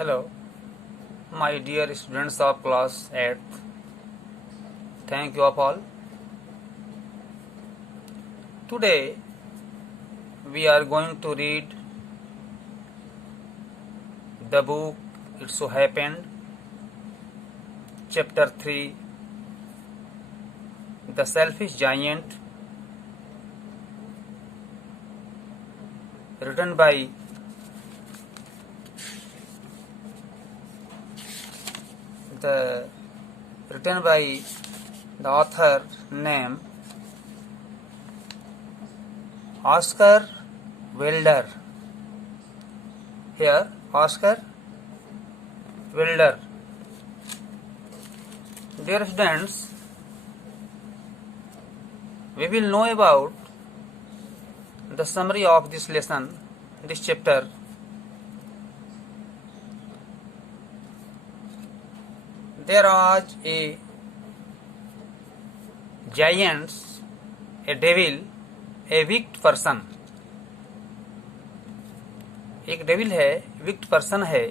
Hello, my dear students of class 8th. Thank you all. Today we are going to read the book It So Happened, Chapter 3, The Selfish Giant, written by the author name Oscar Wilde. Here, Oscar Wilde. Dear students, we will know about the summary of this lesson, this chapter. There was a giant, a devil, a wicked person. एक devil है, विक्ट person है,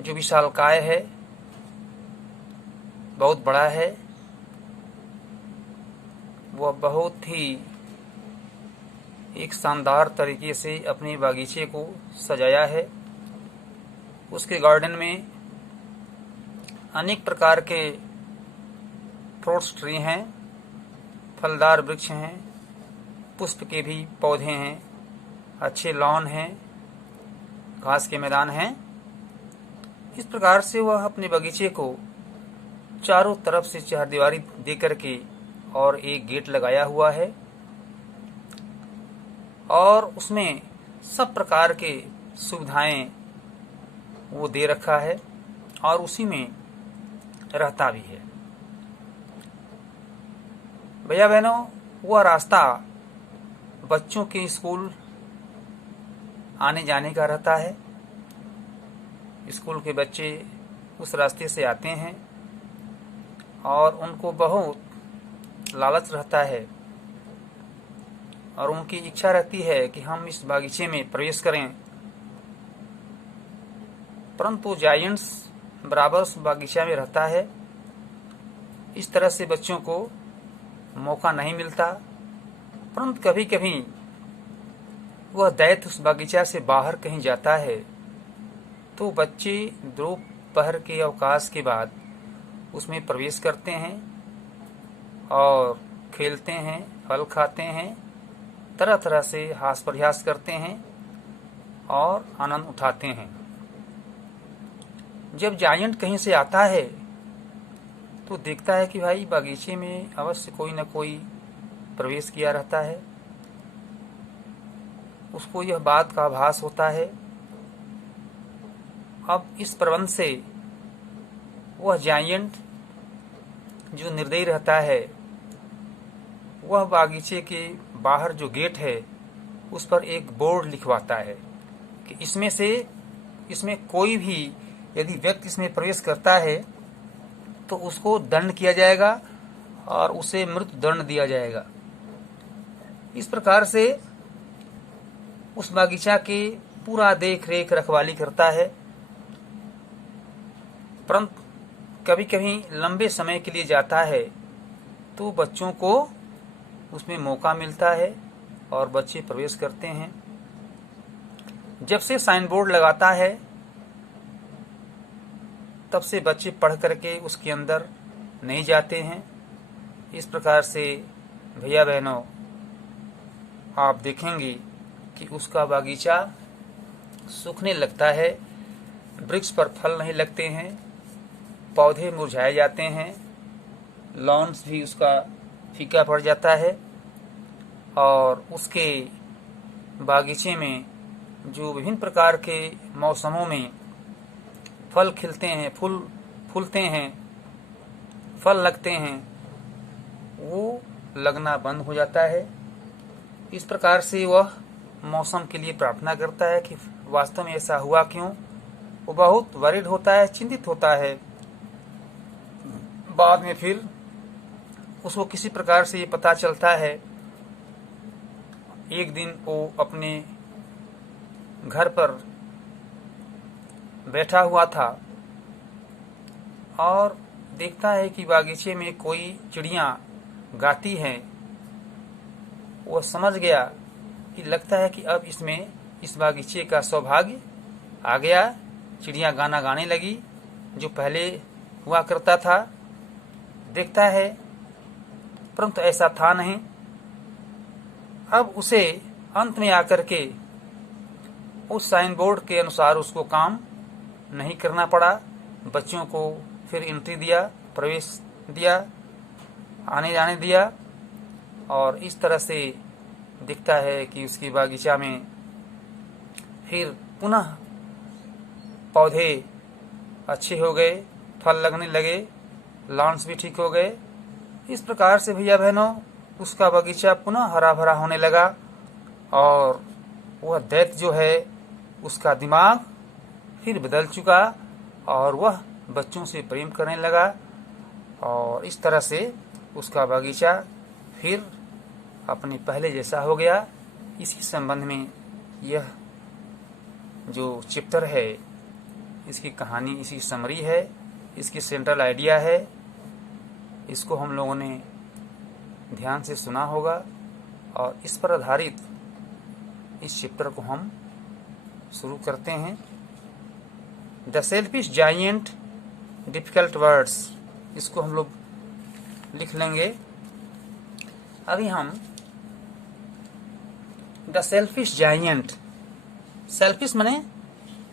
जो विशालकाय है, बहुत बड़ा है। वह बहुत ही एक शानदार तरीके से अपने बागीचे को सजाया है। उसके गार्डन में अनेक प्रकार के फ्रूट्स ट्री हैं, फलदार वृक्ष हैं, पुष्प के भी पौधे हैं, अच्छे लॉन हैं, घास के मैदान हैं। इस प्रकार से वह अपने बगीचे को चारों तरफ से चारदीवारी दे करके और एक गेट लगाया हुआ है और उसमें सब प्रकार के सुविधाएं वो दे रखा है और उसी में रहता भी है। भैया बहनों, वह रास्ता बच्चों के स्कूल आने जाने का रहता है। स्कूल के बच्चे उस रास्ते से आते हैं और उनको बहुत लालच रहता है और उनकी इच्छा रहती है कि हम इस बागीचे में प्रवेश करें, परंतु जायंट्स बराबर उस बागीचा में रहता है। इस तरह से बच्चों को मौका नहीं मिलता, परंतु कभी कभी वह दैत्य उस बागीचा से बाहर कहीं जाता है तो बच्चे दोपहर के अवकाश के बाद उसमें प्रवेश करते हैं और खेलते हैं, फल खाते हैं, तरह तरह से हास प्रयास करते हैं और आनंद उठाते हैं। जब जायंट कहीं से आता है तो देखता है कि भाई बागीचे में अवश्य कोई न कोई प्रवेश किया रहता है। उसको यह बात का आभास होता है। अब इस प्रबंध से वह जायंट जो निर्दयी रहता है, वह बागीचे के बाहर जो गेट है उस पर एक बोर्ड लिखवाता है कि इसमें कोई भी यदि व्यक्ति इसमें प्रवेश करता है तो उसको दंड किया जाएगा और उसे मृत्यु दंड दिया जाएगा। इस प्रकार से उस बागीचा के पूरा देख रेख रखवाली करता है, परंतु कभी कभी लंबे समय के लिए जाता है तो बच्चों को उसमें मौका मिलता है और बच्चे प्रवेश करते हैं। जब से साइन बोर्ड लगाता है तब से बच्चे पढ़ करके उसके अंदर नहीं जाते हैं। इस प्रकार से भैया बहनों, आप देखेंगे कि उसका बागीचा सूखने लगता है, वृक्ष पर फल नहीं लगते हैं, पौधे मुरझाए जाते हैं, लॉन्स भी उसका फीका पड़ जाता है और उसके बागीचे में जो विभिन्न प्रकार के मौसमों में फल खिलते हैं, फूल फूलते हैं, फल लगते हैं, वो लगना बंद हो जाता है। इस प्रकार से वह मौसम के लिए प्रार्थना करता है कि वास्तव में ऐसा हुआ क्यों। वो बहुत वरीड होता है, चिंतित होता है। बाद में फिर उसको किसी प्रकार से ये पता चलता है। एक दिन वो अपने घर पर बैठा हुआ था और देखता है कि बागीचे में कोई चिड़िया गाती हैं। वो समझ गया कि लगता है कि अब इसमें इस बागीचे का सौभाग्य आ गया। चिड़िया गाना गाने लगी जो पहले हुआ करता था। देखता है परंतु ऐसा था नहीं। अब उसे अंत में आकर के उस साइन बोर्ड के अनुसार उसको काम नहीं करना पड़ा। बच्चों को फिर एंट्री दिया, प्रवेश दिया, आने जाने दिया और इस तरह से दिखता है कि उसकी बागीचा में फिर पुनः पौधे अच्छे हो गए, फल लगने लगे, लॉन्स भी ठीक हो गए। इस प्रकार से भैया बहनों उसका बगीचा पुनः हरा भरा होने लगा और वह दैत्य जो है उसका दिमाग फिर बदल चुका और वह बच्चों से प्रेम करने लगा और इस तरह से उसका बगीचा फिर अपने पहले जैसा हो गया। इसी संबंध में यह जो चैप्टर है, इसकी कहानी, इसकी समरी है, इसकी सेंट्रल आइडिया है। इसको हम लोगों ने ध्यान से सुना होगा और इस पर आधारित इस चैप्टर को हम शुरू करते हैं। The selfish giant, difficult words, इसको हम लोग लिख लेंगे। अभी हम द सेल्फिश जायंट, सेल्फिश माने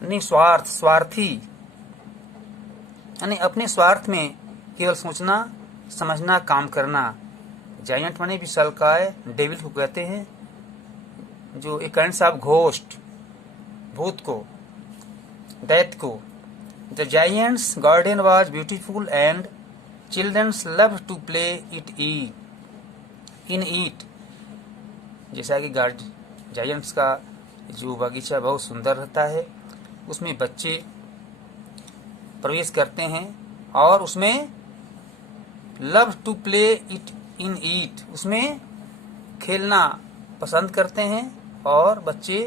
निस्वार्थ, स्वार्थी, यानी अपने स्वार्थ में केवल सोचना, समझना, काम करना। जायंट माने विशालकाय, डेविल को कहते हैं, जो एक काइंड ऑफ घोस्ट, भूत को, दैत्य को। The giant's garden was beautiful and childrens love to play in it. जैसा कि जायंट्स का जो बगीचा बहुत सुंदर रहता है, उसमें बच्चे प्रवेश करते हैं और उसमें love to play in it, उसमें खेलना पसंद करते हैं और बच्चे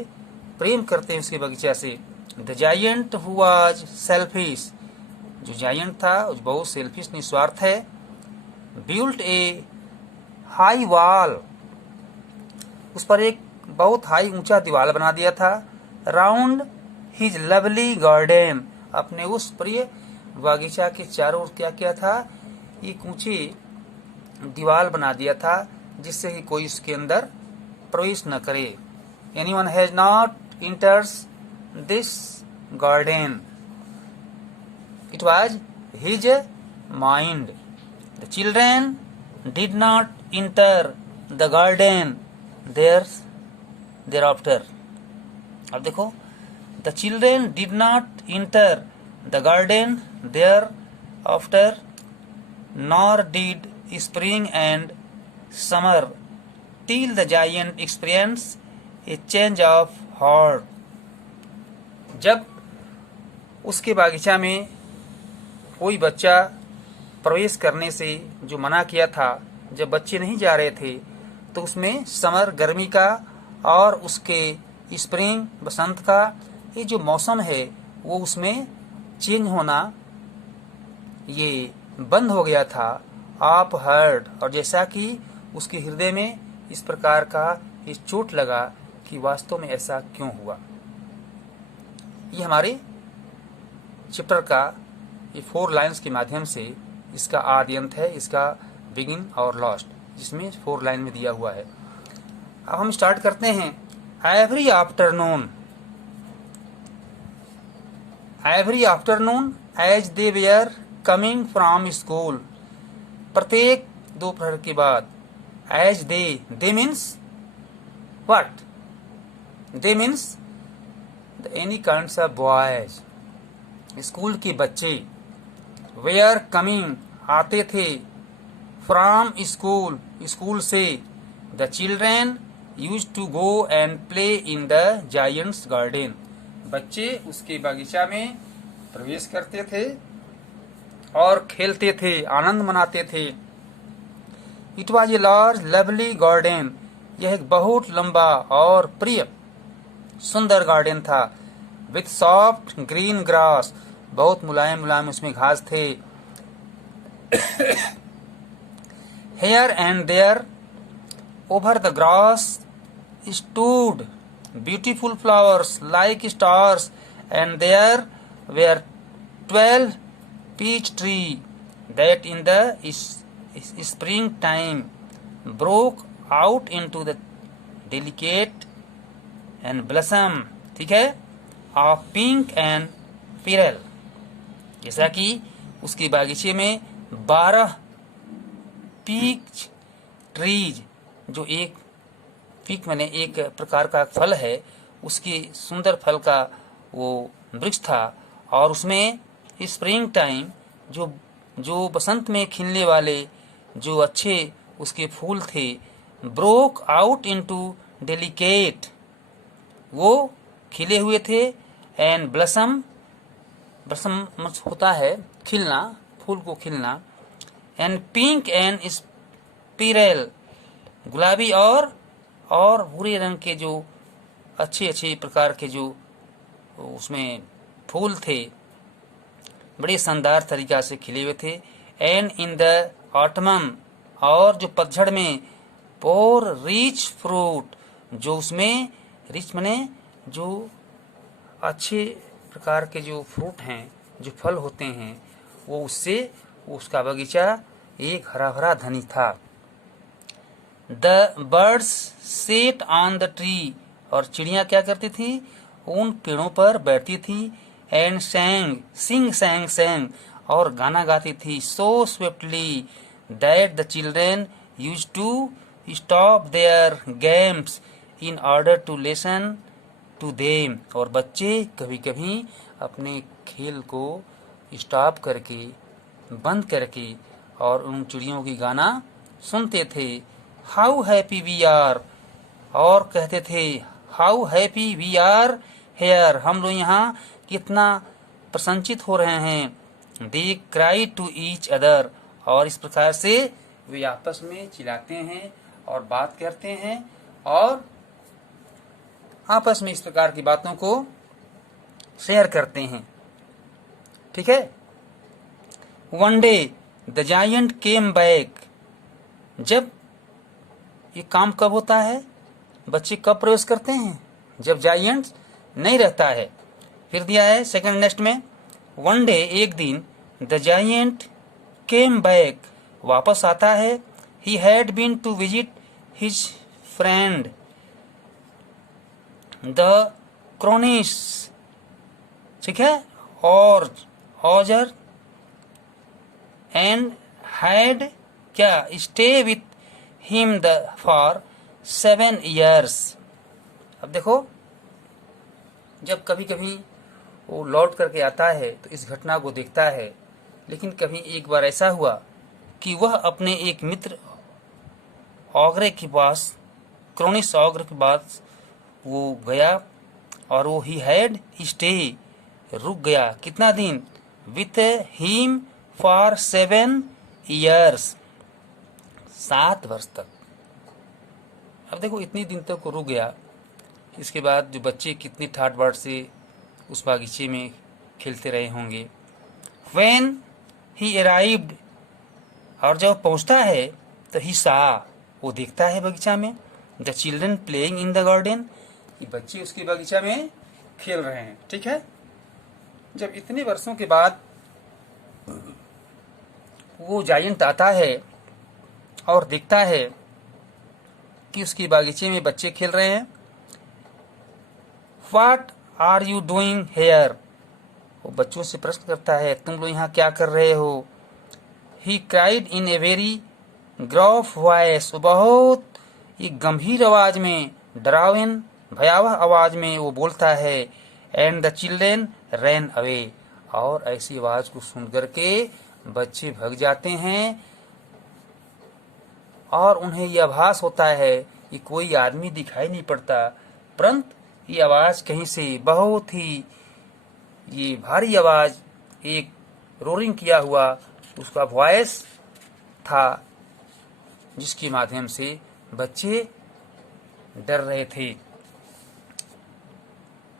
प्रेम करते हैं उसके बगीचा से। The giant who was selfish, जो जायंट था वो बहुत सेल्फिश, निस्वार्थ है। बिल्ट ए हाई वॉल, उस पर एक बहुत हाई ऊंचा दीवार बना दिया था। राउंड हिज लवली गार्डन, अपने उस प्रिय बागीचा के चारों ओर क्या किया था, एक ऊंची दीवार बना दिया था जिससे कि कोई उसके अंदर प्रवेश न करे। Anyone has not enters this garden, it was his mind. The children did not enter the garden thereafter. अब देखो, the children did not enter the garden thereafter, nor did spring and summer till the giant experienced a change of heart। जब उसके बागीचा में कोई बच्चा प्रवेश करने से जो मना किया था, जब बच्चे नहीं जा रहे थे, तो उसमें समर, गर्मी का, और उसके स्प्रिंग, बसंत का, ये जो मौसम है वो उसमें चेंज होना ये बंद हो गया था। आप हर्ड, और जैसा कि उसके हृदय में इस प्रकार का इस चोट लगा कि वास्तव में ऐसा क्यों हुआ। ये हमारे चैप्टर का ये 4 लाइन्स के माध्यम से इसका आदि अंत है, इसका बिगिन और लास्ट, जिसमें 4 लाइन में दिया हुआ है। अब हम स्टार्ट करते हैं। Every afternoon as they were coming from school, प्रत्येक दोपहर के बाद। As they means what? They means any kinds of boys, school के बच्चे। वेयर कमिंग, आते थे। फ्रॉम स्कूल, स्कूल से। The children used to go and play in the giant's garden, बच्चे उसके बागीचा में प्रवेश करते थे और खेलते थे, आनंद मनाते थे। It was a large lovely garden, यह एक बहुत लंबा और प्रिय सुंदर गार्डन था। विथ सॉफ्ट ग्रीन ग्रास, बहुत मुलायम मुलायम उसमें घास थे। Here and there over the grass stood beautiful flowers like stars, and there were 12 peach trees that in the springtime broke out into the delicate and blossom, ठीक है, of pink and pearl। जैसा कि उसके बागीचे में 12 peach trees, जो एक peak मैंने एक प्रकार का फल है, उसकी सुंदर फल का वो वृक्ष था, और उसमें स्प्रिंग टाइम जो बसंत में खिलने वाले जो अच्छे उसके फूल थे, ब्रोक आउट इनटू डेलिकेट, वो खिले हुए थे, एंड ब्लसम, ब्लसम होता है खिलना, फूल को खिलना, एंड पिंक एंड स्पिरल, गुलाबी और भूरे रंग के जो अच्छे अच्छे प्रकार के जो उसमें फूल थे, बड़े शानदार तरीका से खिले हुए थे। एंड इन द ऑटमम, और जो पतझड़ में, पोर रिच फ्रूट, जो उसमें रिच मने जो अच्छे प्रकार के जो फ्रूट हैं, जो फल होते हैं, वो उससे उसका बगीचा एक हरा भरा धनी था। The birds set on the tree, और चिड़िया क्या करती थी, उन पेड़ों पर बैठती थी। एंड सैंग, और गाना गाती थी। So swiftly that the children use to stop their games in order to listen to them, और बच्चे कभी कभी अपने खेल को स्टॉप करके, बंद करके, और उन चिड़ियों की गाना सुनते थे। हाउ हैप्पी वी आर, और कहते थे how happy we are here, हम लोग यहाँ कितना प्रसन्नचित हो रहे हैं। They cry to each other, और इस प्रकार से वे आपस में चिल्लाते हैं और बात करते हैं, और आपस में इस प्रकार की बातों को शेयर करते हैं। ठीक है। One day the giant came back, जब ये काम कब होता है, बच्चे कब प्रवेश करते हैं, जब जायंट नहीं रहता है। फिर दिया है सेकंड नेक्स्ट में, वन डे, एक दिन, द जायंट केम बैक, वापस आता है। He had been to visit his friend the Cornish, ठीक है, और ऑजर, एंड हैड क्या stay with him for 7 years। अब देखो, जब कभी कभी वो लौट करके आता है तो इस घटना को देखता है, लेकिन कभी एक बार ऐसा हुआ कि वह अपने एक मित्र ऑग्रे के पास, क्रोनिस ऑग्र के पास वो गया, और वो ही हैड स्टे, रुक गया, कितना दिन, विथ हिम फॉर 7 years, 7 वर्ष तक। अब देखो, इतनी दिन तक वो रुक गया। इसके बाद जो बच्चे कितनी ठाट बाट से उस बागीचे में खेलते रहे होंगे। When he arrived, और जब पहुंचता है तो ही सा, वो देखता है बगीचा में, the children playing in the garden, कि बच्चे उसके बगीचा में खेल रहे हैं। ठीक है। जब इतने वर्षों के बाद वो जायंट आता है और देखता है कि उसके बागीचे में बच्चे खेल रहे हैं। What are you doing here? वो बच्चों से प्रश्न करता है, तुम लोग यहाँ क्या कर रहे हो। He cried in a very gruff voice, वो बहुत ही गंभीर आवाज में, डरावन भयावह आवाज में वो बोलता है। And the children ran away, और ऐसी आवाज को सुन करके बच्चे भाग जाते हैं, और उन्हें यह आभास होता है कि कोई आदमी दिखाई नहीं पड़ता, परंतु ये आवाज कहीं से बहुत ही ये भारी आवाज, एक रोरिंग किया हुआ उसका वॉइस था, जिसके माध्यम से बच्चे डर रहे थे।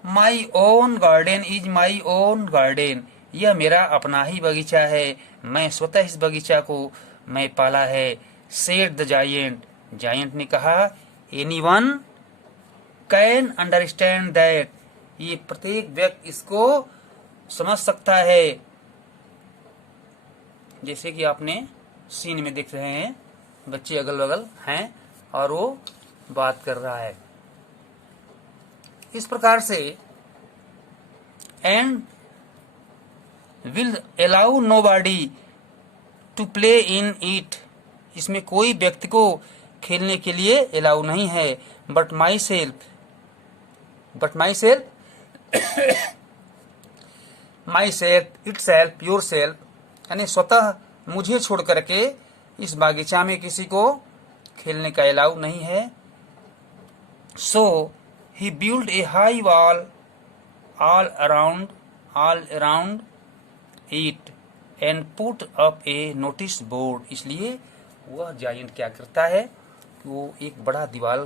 My own garden is my own garden, यह मेरा अपना ही बगीचा है, मैं स्वतः इस बगीचा को मैं पाला है। सेड द जायंट, जायंट ने कहा, एनीवन कैन अंडरस्टैंड दैट, ये प्रत्येक व्यक्ति इसको समझ सकता है। जैसे कि आपने सीन में देख रहे हैं, बच्चे अगल बगल हैं और वो बात कर रहा है। इस प्रकार से and will allow nobody to play in it, इसमें कोई व्यक्ति को खेलने के लिए अलाउ नहीं है। But my self it self your self, यानी स्वतः मुझे छोड़ करके इस बागीचा में किसी को खेलने का अलाउ नहीं है। So he build a high wall all around it and put up a notice board, इसलिए वह जायंट क्या करता है कि वो एक बड़ा दीवार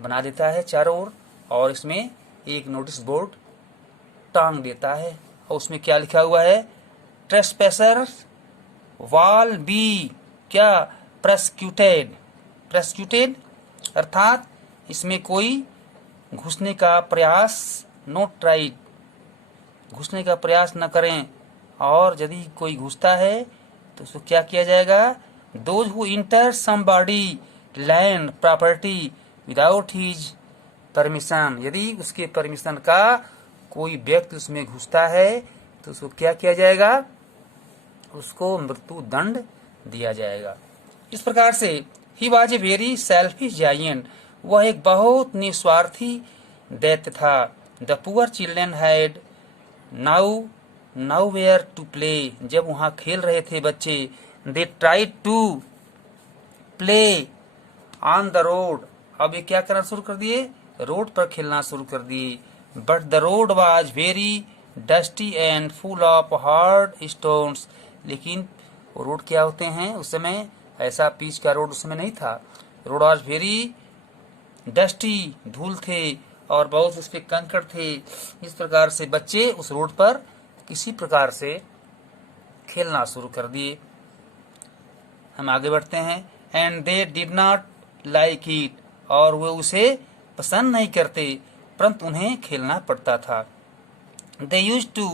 बना देता है चारों ओर और इसमें एक नोटिस बोर्ड टांग देता है और उसमें क्या लिखा हुआ है, ट्रेसपैसर्स वॉल बी क्या प्रेस्क्यूटेड, अर्थात इसमें कोई घुसने का प्रयास, नोट ट्राइड, घुसने का प्रयास न करें, और यदि कोई घुसता है तो उसको क्या किया जाएगा, those who inter somebody land property without his permission, यदि उसके परमिशन का कोई व्यक्ति उसमें घुसता है तो उसको क्या किया जाएगा, उसको मृत्यु दंड दिया जाएगा। इस प्रकार से ही was a very selfish giant, वह एक बहुत निस्वार्थी दैत्य था। The poor children had nowhere to play, जब वहां खेल रहे थे बच्चे, they tried to play on the road, अब ये क्या करना शुरू कर दिए, रोड पर खेलना शुरू कर दिए। But the road was very dusty and full of hard stones, लेकिन रोड क्या होते हैं उस समय, ऐसा पीच का रोड उस समय नहीं था। रोड वाज वेरी डस्टी, धूल थे और बहुत उस पे कंकड़ थे। इस प्रकार से बच्चे उस रोड पर किसी प्रकार से खेलना शुरू कर दिए। हम आगे बढ़ते हैं। And they did not like it, और वे उसे पसंद नहीं करते परंतु उन्हें खेलना पड़ता था। They used to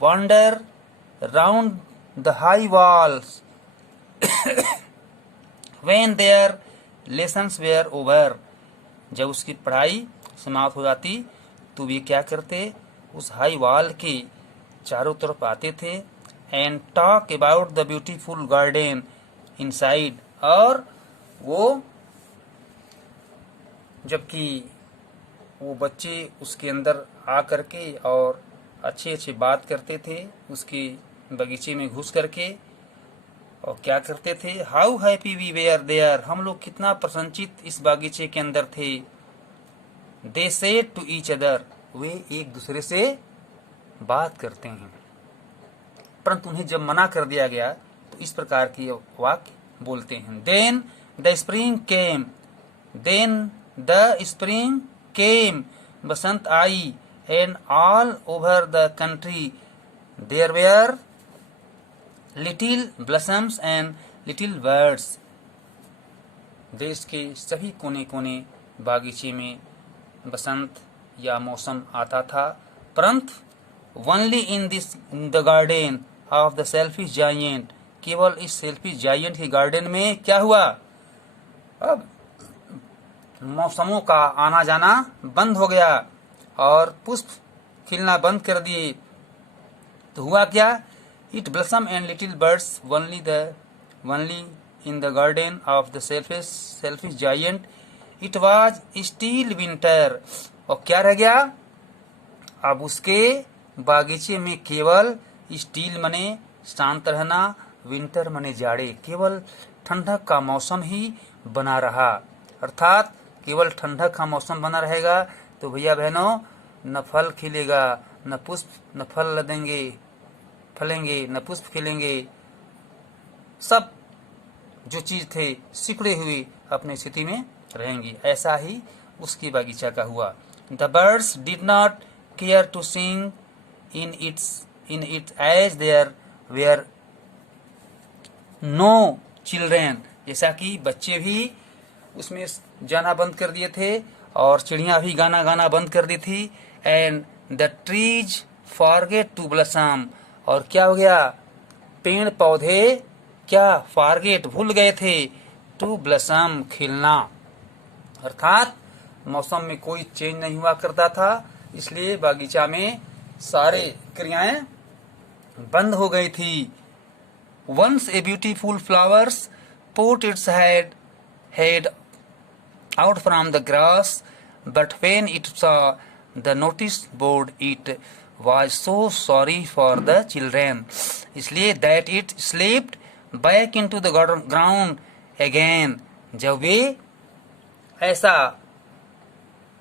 wander round the high walls when their lessons were over, जब उसकी पढ़ाई समाप्त हो जाती तो वे क्या करते, उस हाई वॉल के चारों तरफ आते थे। And talk about the beautiful garden inside, और वो जबकि वो बच्चे उसके अंदर आ करके और अच्छे अच्छे बात करते थे उसके बगीचे में घुस करके, और क्या करते थे, how happy we were there, हम लोग कितना प्रसन्नचित इस बागीचे के अंदर थे। They said to each other, वे एक दूसरे से बात करते हैं, परंतु उन्हें जब मना कर दिया गया तो इस प्रकार की वाक्य बोलते हैं। देन द स्प्रिंग केम, बसंत आई, and all over the country there were little blossoms and little birds, देश के सभी कोने कोने बागीचे में बसंत या मौसम आता था, परंतु only in the garden of the selfish giant, केवल इस सेल्फिश जायंट के गार्डन में क्या हुआ, अब मौसमों का आना जाना बंद हो गया और पुष्प खिलना बंद कर दिए। तो हुआ क्या, it blossom and little birds only in the garden of the selfish giant, it was still winter, और क्या रह गया, अब उसके बागीचे में केवल स्टील मने शांत रहना, विंटर मने जाड़े, केवल ठंडक का मौसम ही बना रहा। अर्थात केवल ठंडक का मौसम बना रहेगा तो भैया बहनों न फल खिलेगा, न पुष्प, न फल लदेंगे फलेंगे, न पुष्प खिलेंगे, सब जो चीज थे सिकुड़े हुए अपनी स्थिति में रहेंगी। ऐसा ही उसकी बागीचा का हुआ। The birds did not care to sing in it as there were no children. जैसा कि बच्चे भी उसमें जाना बंद कर दिए थे और चिड़ियां भी गाना गाना बंद कर दी थी. And the trees forget to blossom. और क्या हो गया, पेड़ पौधे क्या forget भूल गए थे to blossom खिलना. अर्थात मौसम में कोई चेंज नहीं हुआ करता था, इसलिए बागीचा में सारे क्रियाएं बंद हो गई थी. Once a beautiful flowers put its head out from the grass, but when it saw the notice board, it was so sorry for the children, इसलिए that it slipped back into the ground again. जब वे ऐसा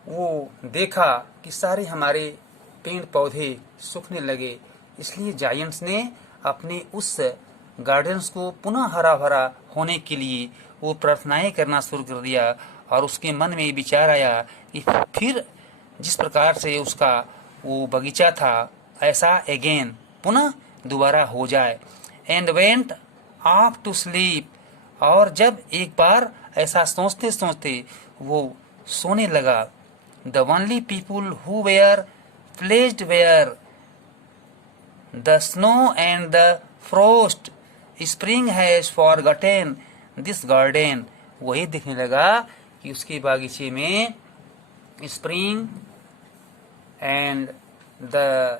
वो देखा कि सारे हमारे पेड़ पौधे सूखने लगे, इसलिए जायंट्स ने अपने उस गार्डन्स को पुनः हरा भरा होने के लिए वो प्रार्थनाएं करना शुरू कर दिया. और उसके मन में विचार आया कि फिर जिस प्रकार से उसका वो बगीचा था ऐसा अगेन पुनः दोबारा हो जाए. And went off to sleep. और जब एक बार ऐसा सोचते सोचते वो सोने लगा. The only people who were pleased were the snow and the frost. Spring has forgotten this garden. वही दिखने लगा कि उसके बागीचे में स्प्रिंग एंड द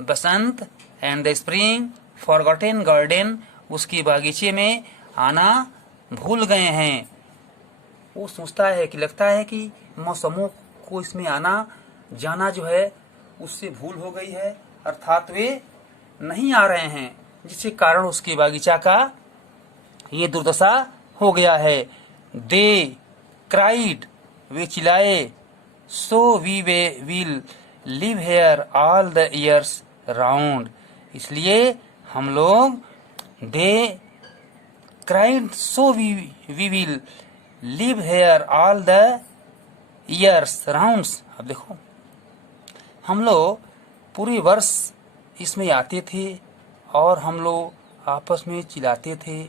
बसंत and the spring forgotten garden उसके बागीचे में आना भूल गए हैं. वो सोचता है कि लगता है कि मौसमों को इसमें आना जाना जो है उससे भूल हो गई है, अर्थात वे नहीं आ रहे हैं, जिसके कारण उसके बागीचा का ये दुर्दशा हो गया है. दे क्राइड. वे चिल्लाए. So we will live here all the years round. इसलिए हम लोग they cried so we will live here all the years rounds. अब देखो हम लोग पूरे वर्ष इसमें आते थे और हम लोग आपस में चिल्लाते थे.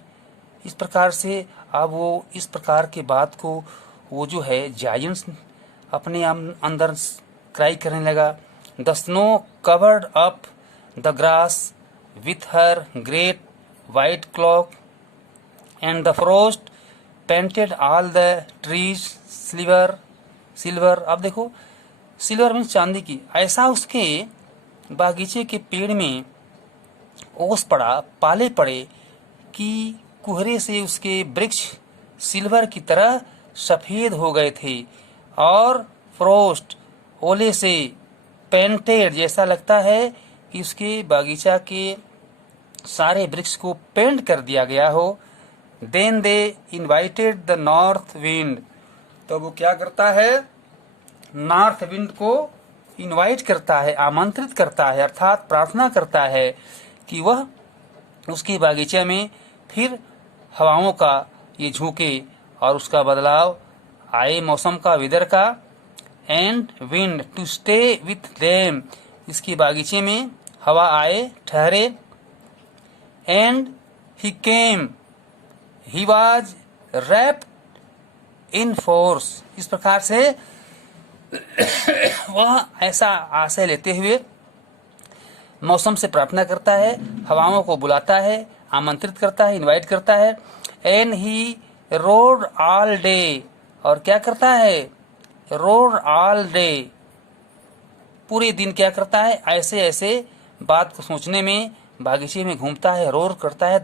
इस प्रकार से अब वो इस प्रकार के बात को वो जो है जायंट्स अपने अंदर क्राई करने लगा. The snow covered up the grass with her great white clock and the frost painted all the trees silver. अब देखो सिल्वर मीन्स चांदी की. ऐसा उसके बागीचे के पेड़ में ओस पड़ा, पाले पड़े कि कुहरे से उसके वृक्ष सिल्वर की तरह सफेद हो गए थे. और फ्रोस्ट ओले से पेंटेड, जैसा लगता है कि उसके बागीचा के सारे वृक्ष को पेंट कर दिया गया हो. Then they invited the north wind. तो वो क्या करता है, नॉर्थ विंड को इनवाइट करता है, आमंत्रित करता है, अर्थात प्रार्थना करता है कि वह उसके बागीचे में फिर हवाओं का ये झोंके और उसका बदलाव आए मौसम का, वेदर का. And wind to stay with them. इसके बागीचे में हवा आए, ठहरे. And he came he was wrapped in furs. इस प्रकार से वह ऐसा आशय लेते हुए मौसम से प्रार्थना करता है, हवाओं को बुलाता है, आमंत्रित करता है, इनवाइट करता है. And he road all day. और क्या करता है, रोड ऑल डे. पूरे दिन क्या करता है, ऐसे ऐसे बात को सोचने में बागीचे में घूमता है, रोर करता है.